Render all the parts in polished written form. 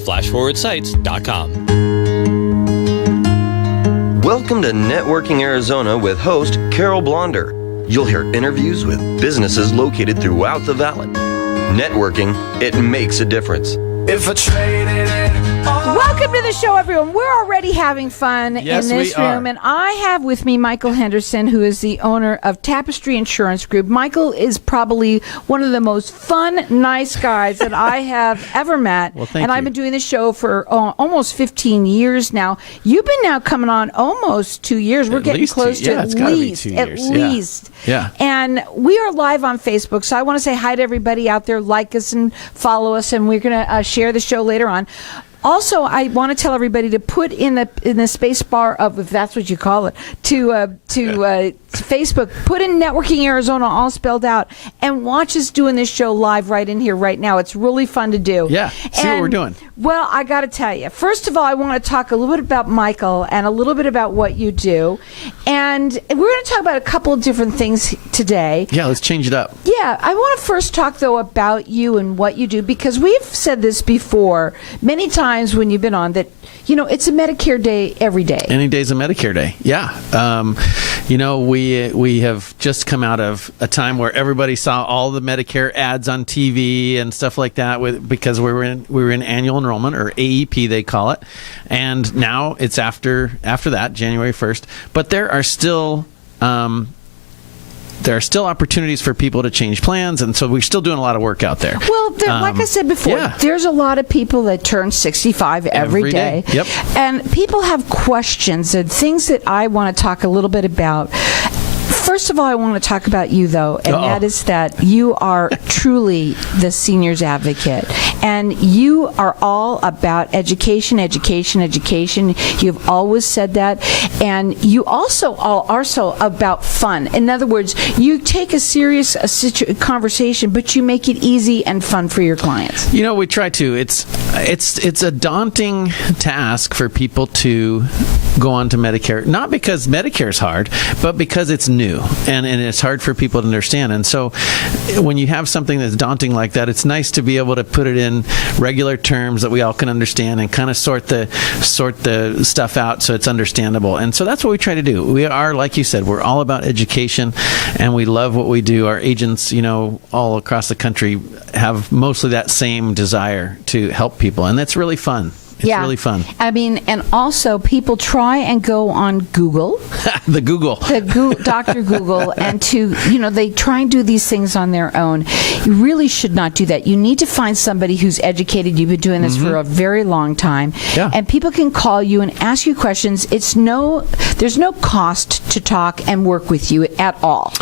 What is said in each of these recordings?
flashforwardsites.com. Welcome to Networking Arizona with host Carol Blonder. You'll hear interviews with businesses located throughout the valley. Networking, it makes a difference. If I traded it all. Welcome to the show, everyone. We're already having fun in this room, and I have with me Michael Henderson, who is the owner of Tapestry Insurance Group. Michael is probably one of the most fun, nice guys that I have ever met. Well, thank and you. I've been doing this show for almost 15 years now. You've been now coming on almost 2 years. We're At getting least close two. to Yeah, at it's gotta be least. 2 At years. least. Yeah. And we are live on Facebook, so I want to say hi to everybody out there. Like us and follow us, and we're going to share the show later on. Also, I want to tell everybody to put in the space bar of, if that's what you call it, to Facebook, put in Networking Arizona all spelled out, and watch us doing this show live right in here right now. It's really fun to do. Yeah, see what we're doing. Well, I got to tell you, first of all, I want to talk a little bit about Michael and a little bit about what you do. And we're going to talk about a couple of different things today. Yeah, let's change it up. Yeah, I want to first talk, though, about you and what you do, because we've said this before many times when you've been on that, you know, it's a Medicare day every day. Any day's a Medicare day. Yeah. We have just come out of a time where everybody saw all the Medicare ads on TV and stuff like that because we were in annual enrollment, or AEP they call it. And now it's after that, January 1st. But there are still opportunities for people to change plans, and so we're still doing a lot of work out there. Well, like I said before, yeah. there's a lot of people that turn 65 every day. Yep. And people have questions and things that I want to talk a little bit about. First of all, I want to talk about you, though, and that is that you are truly the seniors advocate. And you are all about education, education, education. You've always said that. And you also are so about fun. In other words, you take a serious conversation, but you make it easy and fun for your clients. You know, we try to. It's a daunting task for people to go on to Medicare, not because Medicare is hard, but because it's new and it's hard for people to understand. And so when you have something that's daunting like that, it's nice to be able to put it in regular terms that we all can understand and kind of sort the stuff out so it's understandable. And so that's what we try to do. We are, like you said, we're all about education, and we love what we do. Our agents, you know, all across the country have mostly that same desire to help people, and that's really fun. It's really fun. I mean, and also people try and go on Google. The Google. Dr. Google, and they try and do these things on their own. You really should not do that. You need to find somebody who's educated. You've been doing this for a very long time. Yeah. And people can call you and ask you questions. There's no cost to talk and work with you at all.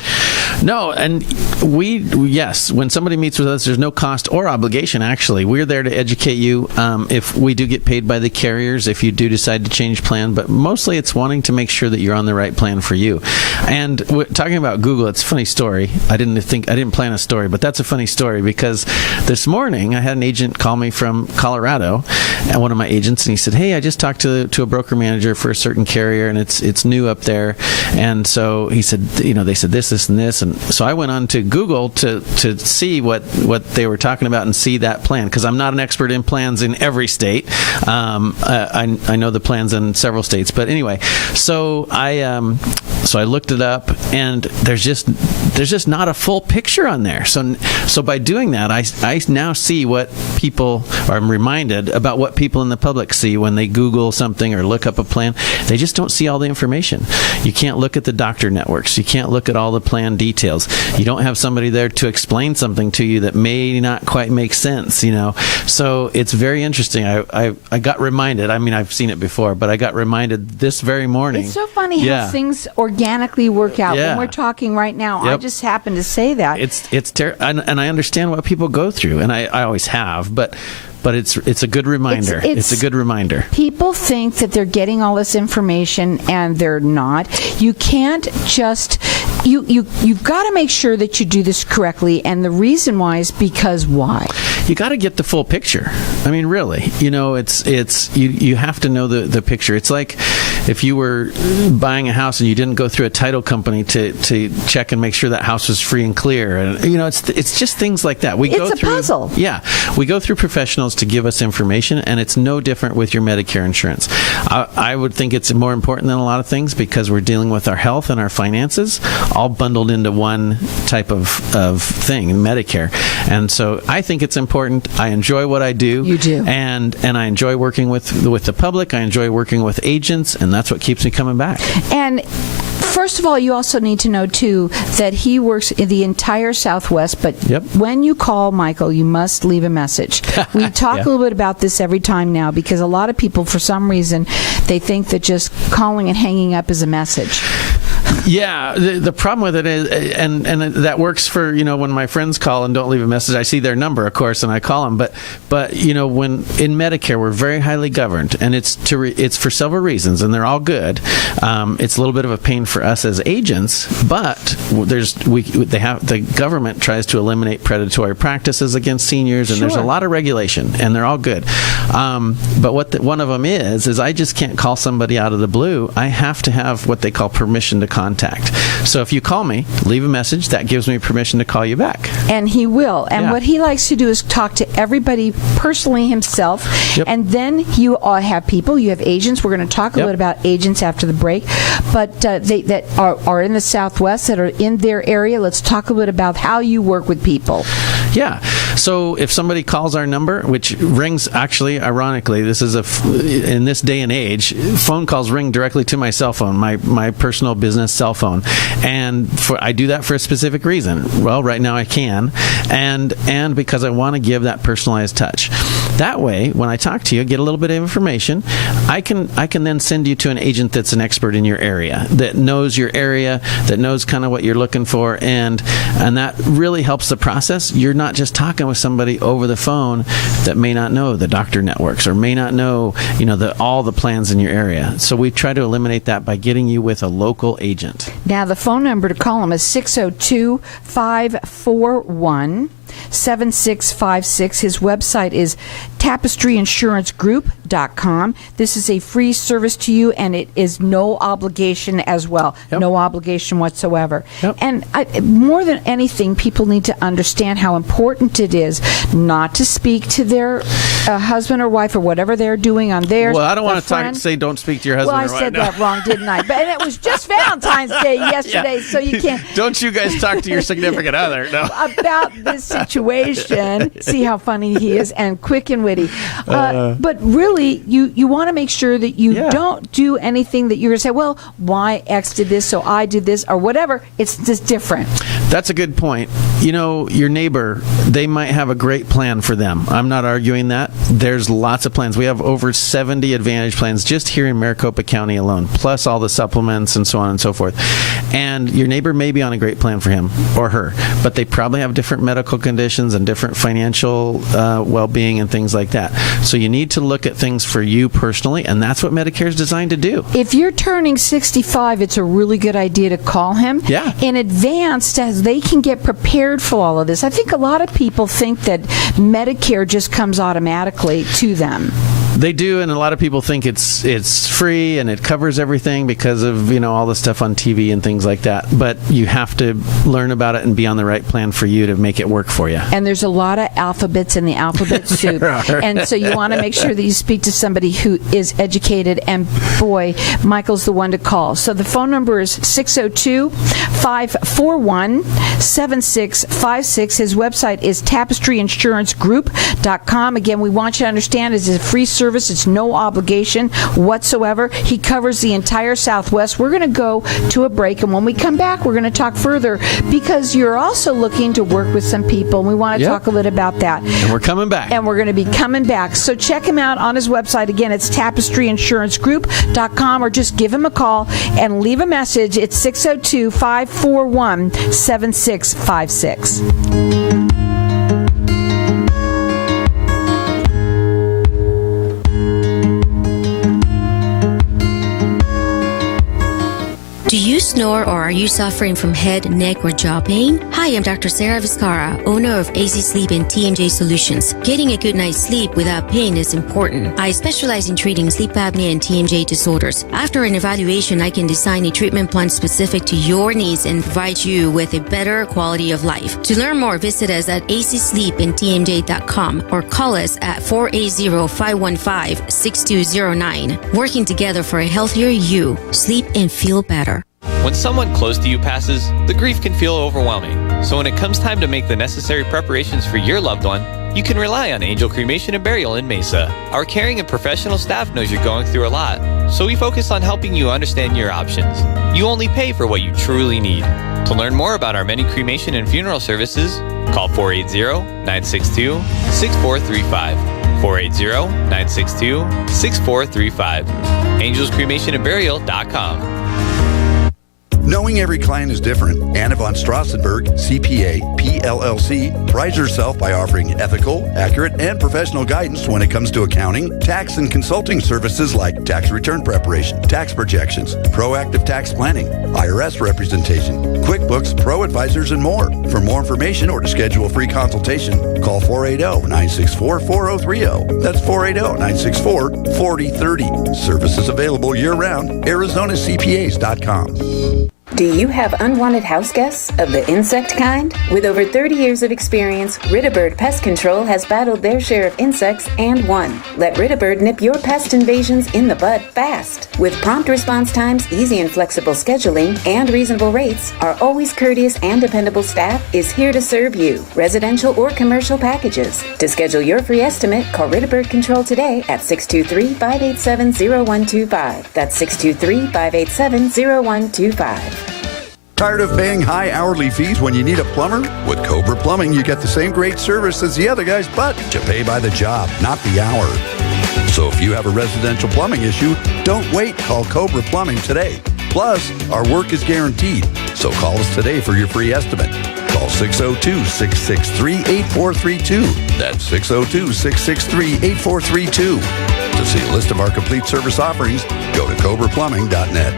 No, and yes, when somebody meets with us, there's no cost or obligation, actually. We're there to educate you. If we do get paid by the carriers, if you do decide to change plan, but mostly it's wanting to make sure that you're on the right plan for you. And talking about Google, it's a funny story. I didn't plan a story, but that's a funny story, because this morning I had an agent call me from Colorado, and one of my agents, and he said, "Hey, I just talked to a broker manager for a certain carrier, and it's new up there." And so he said, they said this, and this. And so I went on to Google to see what they were talking about and see that plan, because I'm not an expert in plans in every state. I know the plans in several states, but anyway, so I looked it up, and there's just not a full picture on there. So by doing that, I now see what people, or I'm reminded about what people in the public see when they Google something or look up a plan. They just don't see all the information. You can't look at the doctor networks. You can't look at all the plan details. You don't have somebody there to explain something to you that may not quite make sense, So it's very interesting. I got reminded. I mean, I've seen it before, but I got reminded this very morning. It's so funny how things organically work out. Yeah. When we're talking right now, Yep. I just happened to say that. It's terrible, and I understand what people go through, and I always have, but it's a good reminder. It's a good reminder. People think that they're getting all this information, and they're not. You can't just, you've got to make sure that you do this correctly, and the reason why is because why? You got to get the full picture. I mean, really, it's you have to know the picture. It's like if you were buying a house and you didn't go through a title company to check and make sure that house was free and clear, and it's just things like that. It's a puzzle. Yeah, we go through professionals to give us information, and it's no different with your Medicare insurance. I would think it's more important than a lot of things because we're dealing with our health and our finances all bundled into one type of thing, Medicare. And so I think it's important. I enjoy what I do. You do. And I enjoy working with the public. I enjoy working with agents, and that's what keeps me coming back. And first of all, you also need to know, too, that he works in the entire Southwest, but when you call Michael, you must leave a message. We talk a little bit about this every time now because a lot of people, for some reason, they think that just calling and hanging up is a message. Yeah, the problem with it is, and that works for, when my friends call and don't leave a message, I see their number, of course, and I call them. But when in Medicare, we're very highly governed, and it's for several reasons, and they're all good. It's a little bit of a pain for us as agents, but the government tries to eliminate predatory practices against seniors, and there's a lot of regulation, and they're all good. But one of them is I just can't call somebody out of the blue. I have to have what they call permission to contact. So if you call me, leave a message, that gives me permission to call you back. And he will. And what he likes to do is talk to everybody personally himself. And then you all have people, you have agents. We're going to talk a little bit about agents after the break. But that are in the Southwest, that are in their area. Let's talk a little bit about how you work with people. Yeah. So if somebody calls our number, which rings, actually, ironically, this is in this day and age, phone calls ring directly to my cell phone, my personal business cell phone. And I do that for a specific reason. Well, right now I can. And because I want to give that personalized touch. That way, when I talk to you, get a little bit of information, I can then send you to an agent that's an expert in your area, that knows your area, that knows kind of what you're looking for, and that really helps the process. You're not just talking with somebody over the phone that may not know the doctor networks or may not know, all the plans in your area. So we try to eliminate that by getting you with a local agent. Now, the phone number to call him is 602-541-7656. His website is tapestryinsuranceGroup.com. This is a free service to you, and it is no obligation as well. No obligation whatsoever. And more than anything, people need to understand how important it is not to speak to their husband or wife or whatever they're doing on theirs. Well, I don't want to say don't speak to your husband or wife. Well, I said that wrong, didn't I? But it was just Valentine's Day yesterday, so you can't. Don't you guys talk to your significant other? No. About this situation. See how funny he is, and quick and witty. But really, you want to make sure that you don't do anything that you're going to say, well, why X did this, so I did this, or whatever. It's just different. That's a good point. Your neighbor, they might have a great plan for them. I'm not arguing that. There's lots of plans. We have over 70 Advantage plans just here in Maricopa County alone, plus all the supplements and so on and so forth. And your neighbor may be on a great plan for him or her, but they probably have different medical conditions and different financial well-being and things like that. So you need to look at things for you personally, and that's what Medicare is designed to do. If you're turning 65, it's a really good idea to call him in advance, as they can get prepared for all of this. I think a lot of people think that Medicare just comes automatically to them. They do, and a lot of people think it's free and it covers everything because of all the stuff on TV and things like that. But you have to learn about it and be on the right plan for you to make it work for you. And there's a lot of alphabets in the alphabet soup, and so you want to make sure that you speak to somebody who is educated. And boy, Michael's the one to call. So the phone number is 602-541-7656. His website is tapestryinsuranceGroup.com. Again, we want you to understand it's a free service. It's no obligation whatsoever. He covers the entire Southwest. We're going to go to a break, and when we come back, we're going to talk further because you're also looking to work with some people, and we want to talk a little about that. And we're coming back. And we're going to be coming back. So check him out on his website. Again, it's tapestryinsuranceGroup.com, or just give him a call and leave a message. It's 602-541-7656. snore or are you suffering from head, neck, or jaw pain? Hi, I'm Dr. Sarah Vizcara, owner of AC Sleep and TMJ Solutions. Getting a good night's sleep without pain is important. I specialize in treating sleep apnea and TMJ disorders. After an evaluation, I can design a treatment plan specific to your needs and provide you with a better quality of life. To learn more, visit us at acsleepandtmj.com or call us at 480-515-6209. Working together for a healthier you. Sleep and feel better. When someone close to you passes, the grief can feel overwhelming. So when it comes time to make the necessary preparations for your loved one, you can rely on Angel Cremation and Burial in Mesa. Our caring and professional staff knows you're going through a lot, so we focus on helping you understand your options. You only pay for what you truly need. To learn more about our many cremation and funeral services, call 480-962-6435. 480-962-6435. AngelsCremationandBurial.com. Knowing every client is different, Anna von Strassenberg, CPA, PLLC, prides herself by offering ethical, accurate, and professional guidance when it comes to accounting, tax, and consulting services like tax return preparation, tax projections, proactive tax planning, IRS representation, QuickBooks, Pro Advisors, and more. For more information or to schedule a free consultation, call 480-964-4030. That's 480-964-4030. Services available year-round. ArizonaCPAs.com. Do you have unwanted house guests of the insect kind? With over 30 years of experience, Ritterbird Pest Control has battled their share of insects and won. Let Ritterbird nip your pest invasions in the bud fast. With prompt response times, easy and flexible scheduling, and reasonable rates, our always courteous and dependable staff is here to serve you. Residential or commercial packages. To schedule your free estimate, call Ritterbird Control today at 623-587-0125. That's 623-587-0125. Tired of paying high hourly fees when you need a plumber? With Cobra Plumbing, you get the same great service as the other guys, but you pay by the job, not the hour. So if you have a residential plumbing issue, don't wait. Call Cobra Plumbing today. Plus, our work is guaranteed. So call us today for your free estimate. Call 602-663-8432. That's 602-663-8432. To see a list of our complete service offerings, go to cobraplumbing.net.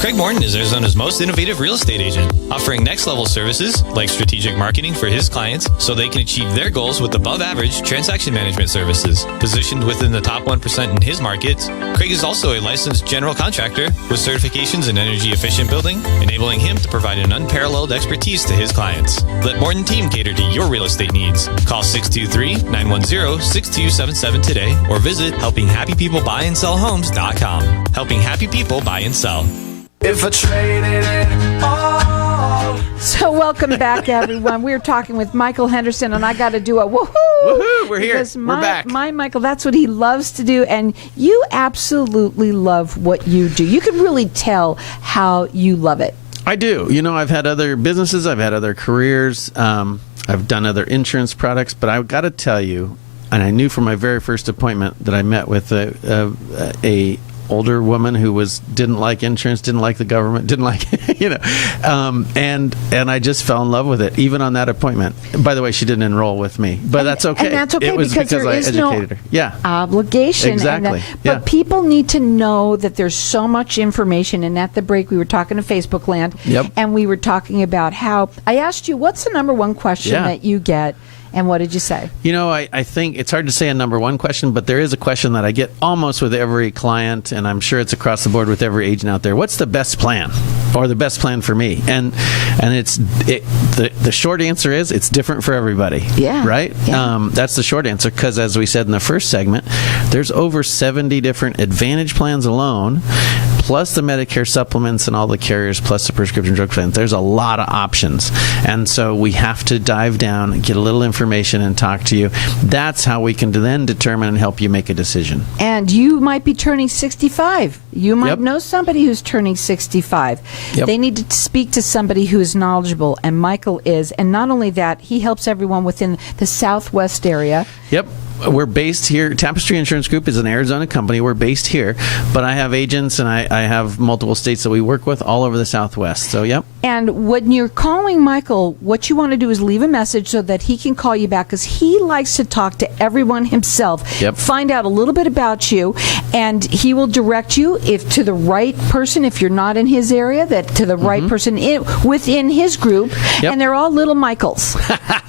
Craig Morton is Arizona's most innovative real estate agent, offering next-level services like strategic marketing for his clients so they can achieve their goals with above-average transaction management services. Positioned within the top 1% in his markets, Craig is also a licensed general contractor with certifications in energy-efficient building, enabling him to provide an unparalleled expertise to his clients. Let Morton Team cater to your real estate needs. Call 623-910-6277 today or visit helpinghappypeoplebuyandsellhomes.com. Helping happy people buy and sell. If I traded it all. So welcome back, everyone. We're talking with Michael Henderson, and I got to do a woohoo! Woohoo! We're here. We're back. My Michael, that's what he loves to do, and you absolutely love what you do. You can really tell how you love it. I do. You know, I've had other businesses. I've had other careers. I've done other insurance products, but I've got to tell you, and I knew from my very first appointment that I met with a older woman who didn't like insurance, didn't like the government, didn't like, and I just fell in love with it, even on that appointment. By the way, she didn't enroll with me, but that's okay. And that's okay, it was because there I is educated no her. Yeah. Obligation. Exactly. But people need to know that there's so much information. And at the break, we were talking to Facebook Land, and we were talking about how I asked you, what's the number one question that you get? And what did you say? You know, I think it's hard to say a number one question, but there is a question that I get almost with every client, and I'm sure it's across the board with every agent out there. What's the best plan, or the best plan for me? And the short answer is it's different for everybody. Yeah. Right? Yeah. That's the short answer, because as we said in the first segment, there's over 70 different Advantage plans alone, plus the Medicare supplements and all the carriers, plus the prescription drug plans. There's a lot of options. And so we have to dive down, get a little information, and talk to you. That's how we can then determine and help you make a decision. And you might be turning 65. You might know somebody who's turning 65. They need to speak to somebody who is knowledgeable, and Michael is. And not only that, he helps everyone within the Southwest area. we're based here. Tapestry Insurance Group is an Arizona company. We're based here, but I have agents and I have multiple states that we work with all over the Southwest. So, yep. And when you're calling Michael, what you want to do is leave a message so that he can call you back, because he likes to talk to everyone himself, find out a little bit about you, and he will direct you to the right person if you're not in his area, to the right person within his group. And they're all little Michaels.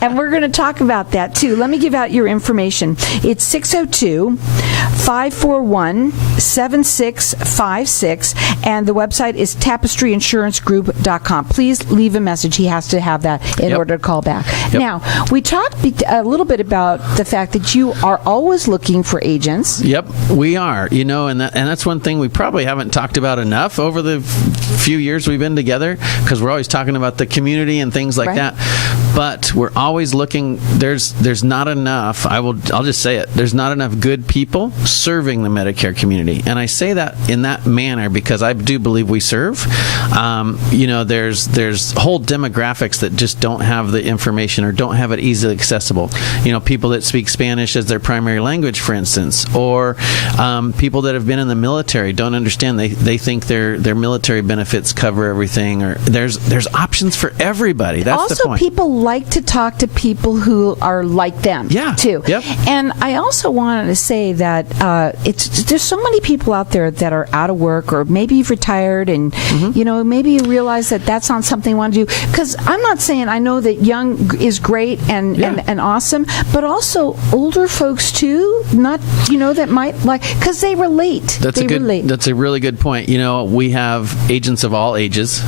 And we're going to talk about that too. Let me give out your information. It's 602-541-7656, and the website is tapestryinsuranceGroup.com. Please leave a message. He has to have that in order to call back. Now, we talked a little bit about the fact that you are always looking for agents. Yep, we are. And that's one thing we probably haven't talked about enough over the few years we've been together, because we're always talking about the community and things like that. But we're always looking. There's not enough. I'll just say it. There's not enough good people serving the Medicare community, and I say that in that manner because I do believe we serve. There's whole demographics that just don't have the information or don't have it easily accessible. People that speak Spanish as their primary language, for instance, or people that have been in the military don't understand. They think their military benefits cover everything, or there's options for everybody. That's also the point. People like to talk to people who are like them too. Yep. And I also wanted to say that there's so many people out there that are out of work, or maybe you've retired, and maybe you realize that that's not something you want to do. Because I'm not saying, I know that young is great and awesome, but also older folks too, that might because they relate. That's a really good point. We have agents of all ages.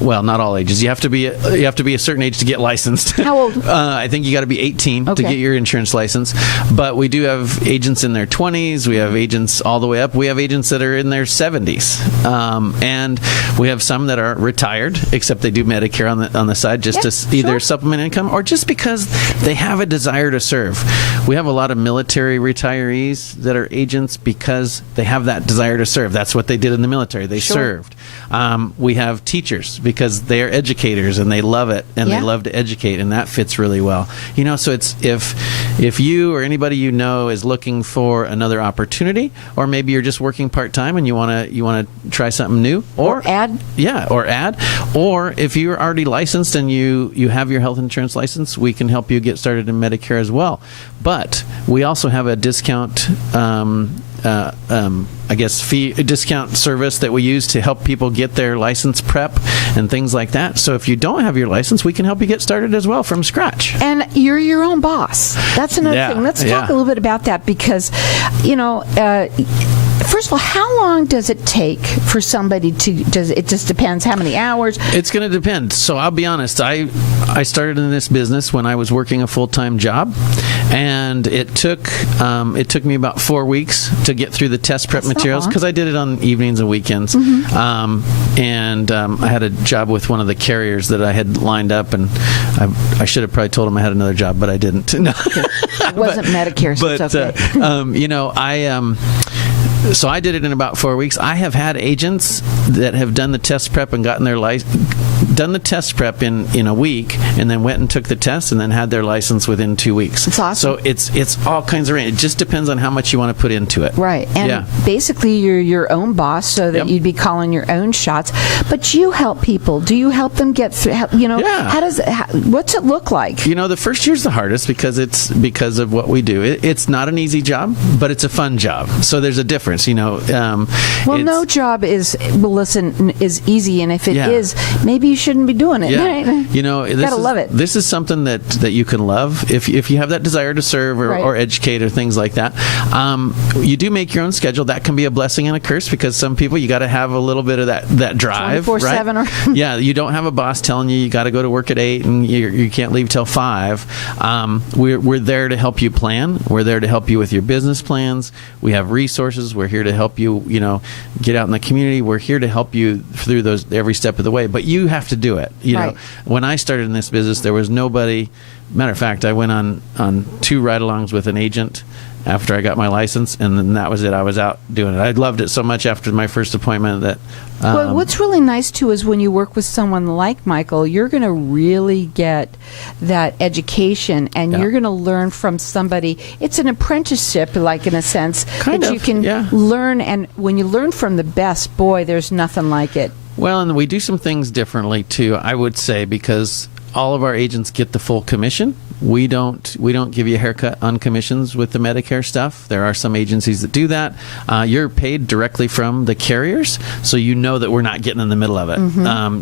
Well, not all ages. You have to be a certain age to get licensed. How old? I think you got to be 18 to get your insurance license. But we do have agents in their 20s. We have agents all the way up. We have agents that are in their 70s, and we have some that are retired, except they do Medicare on the side just to either supplement income or just because they have a desire to serve. We have a lot of military retirees that are agents because they have that desire to serve. That's what they did in the military. They served. We have teachers because they are educators and they love it and they love to educate, and that fits really well. So it's if you or anybody is looking for another opportunity, or maybe you're just working part-time and you want to try something new, or add, or if you're already licensed and you have your health insurance license, we can help you get started in Medicare as well. But we also have a discount discount service that we use to help people get their license prep and things like that. So if you don't have your license, we can help you get started as well from scratch. And you're your own boss. That's another thing. Let's talk a little bit about that, because, first of all, how long does it take for somebody it just depends how many hours? It's going to depend. So I'll be honest. I started in this business when I was working a full-time job, and it took me about 4 weeks to get through the test prep materials, because I did it on evenings and weekends. I had a job with one of the carriers that I had lined up, and I should have probably told him I had another job, but I didn't. No. It wasn't Medicare, so it's okay. So I did it in about 4 weeks. I have had agents that have done the test prep and gotten their done the test prep in a week, and then went and took the test and then had their license within 2 weeks. That's awesome. So it's all kinds of range. It just depends on how much you want to put into it. Right. And basically you're your own boss, so that you'd be calling your own shots. But you help people. Do you help them get through? What's it look like? The first year's the hardest because of what we do. It's not an easy job, but it's a fun job. So there's a difference. No job is easy, and if it is, maybe you shouldn't be doing it. Right? Gotta love it. This is something that you can love if you have that desire to serve or educate or things like that. You do make your own schedule. That can be a blessing and a curse, because some people, you got to have a little bit of that drive. 24/7. Yeah, you don't have a boss telling you got to go to work at 8 and you can't leave till 5. We're there to help you plan. We're there to help you with your business plans. We have resources. We're here to help you, get out in the community. We're here to help you through those every step of the way. But you have to do it. When I started in this business, there was nobody. Matter of fact, I went on 2 ride-alongs with an agent after I got my license, and then that was it. I was out doing it. I loved it so much after my first appointment that. Well, what's really nice too is when you work with someone like Michael, you're going to really get that education, and you're going to learn from somebody. It's an apprenticeship, like in a sense, that you can learn. And when you learn from the best, boy, there's nothing like it. Well, and we do some things differently too, I would say, because all of our agents get the full commission. We don't give you a haircut on commissions with the Medicare stuff. There are some agencies that do that. You're paid directly from the carriers, so you know that we're not getting in the middle of it.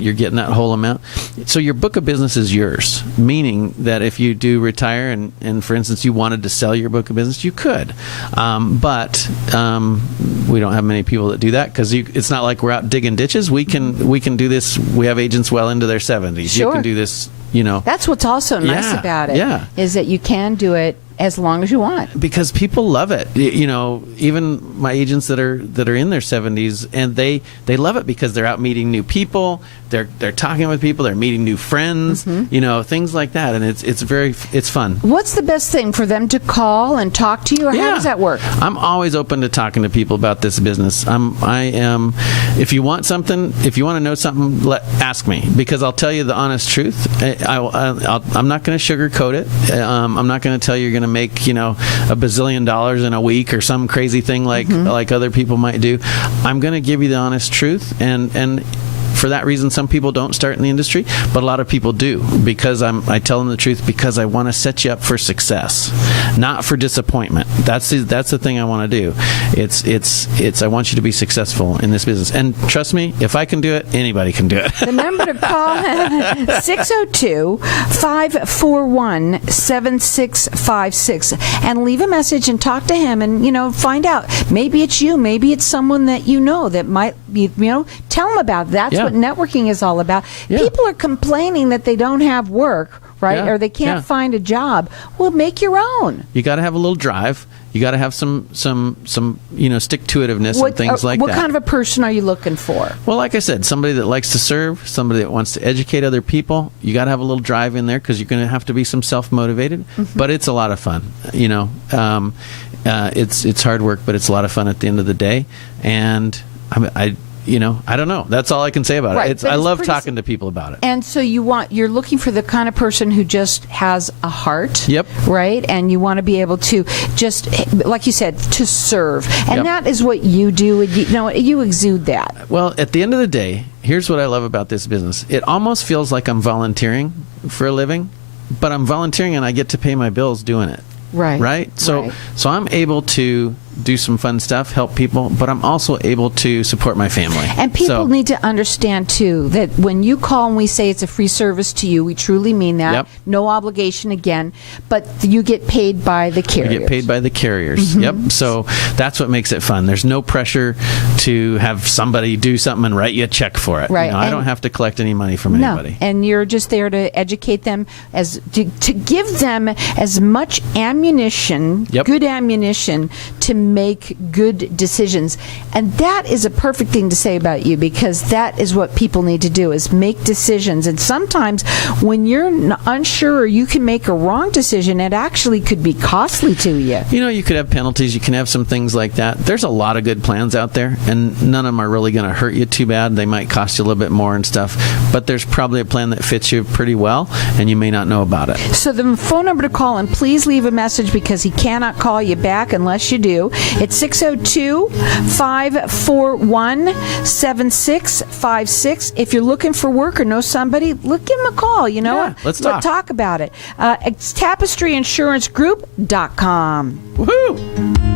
You're getting that whole amount. So your book of business is yours, meaning that if you do retire and for instance, you wanted to sell your book of business, you could. But we don't have many people that do that because it's not like we're out digging ditches. We can do this. We have agents well into their 70s. Sure. You can do this. That's what's also nice about it, is that you can do it as long as you want. Because people love it. Even my agents that are in their 70s, and they love it because they're out meeting new people, they're talking with people, they're meeting new friends, things like that, and it's fun. What's the best thing for them to call and talk to you, or how does that work? I'm always open to talking to people about this business. I am. If you want something, if you want to know something, ask me, because I'll tell you the honest truth. I'm not going to sugarcoat it. I'm not going to tell you you're going to make $1 bazillion in a week or some crazy thing like other people might do. I'm going to give you the honest truth, and for that reason, some people don't start in the industry, but a lot of people do, because I tell them the truth because I want to set you up for success, not for disappointment. That's the thing I want to do. It's I want you to be successful in this business, and trust me, if I can do it, anybody can do it. The number to call 602-541-7656, and leave a message and talk to him, and find out. Maybe it's you, maybe it's someone that that might be. Tell them about that. That's what networking is all about. People are complaining that they don't have work, right? Or they can't find a job. Well, make your own. You got to have a little drive. You got to have some stick-to-itiveness and things like that. What kind of a person are you looking for? Well, like I said, somebody that likes to serve, somebody that wants to educate other people. You got to have a little drive in there because you're going to have to be some self-motivated. But it's a lot of fun. It's hard work, but it's a lot of fun at the end of the day. And I don't know. That's all I can say about it. I love talking to people about it. And so you're looking for the kind of person who just has a heart. Yep. Right? And you want to be able to just, like you said, to serve. And that is what you do. You exude that. Well, at the end of the day, here's what I love about this business. It almost feels like I'm volunteering for a living, but I'm volunteering and I get to pay my bills doing it. Right? So I'm able to do some fun stuff, help people, but I'm also able to support my family. And people need to understand, too, that when you call and we say it's a free service to you, we truly mean that. Yep. No obligation again, but you get paid by the carriers. We get paid by the carriers. Yep. So that's what makes it fun. There's no pressure to have somebody do something and write you a check for it. Right. I don't have to collect any money from anybody. And you're just there to educate them, to give them as much ammunition, good ammunition, to make good decisions. And that is a perfect thing to say about you, because that is what people need to do, is make decisions. And sometimes when you're unsure, you can make a wrong decision. It actually could be costly to you. You could have penalties. You can have some things like that. There's a lot of good plans out there, and none of them are really going to hurt you too bad. They might cost you a little bit more and stuff, but there's probably a plan that fits you pretty well, and you may not know about it. So the phone number to call, and please leave a message, because he cannot call you back unless you do. It's 602-541-7656. If you're looking for work or know somebody, give him a call. Let's talk. Talk about it. It's TapestryInsuranceGroup.com. Woohoo!